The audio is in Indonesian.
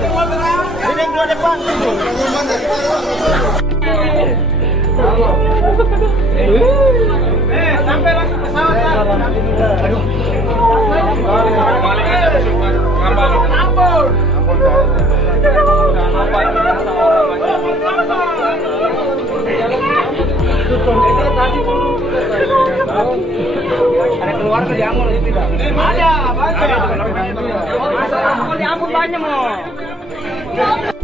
depan. Ini yang dua depan. Sampai langsung pesawat. Aduh. Ampun. Ada keluarga di Ambon itu tidak? Ada, banyak. Masa di Ambon banyak mau.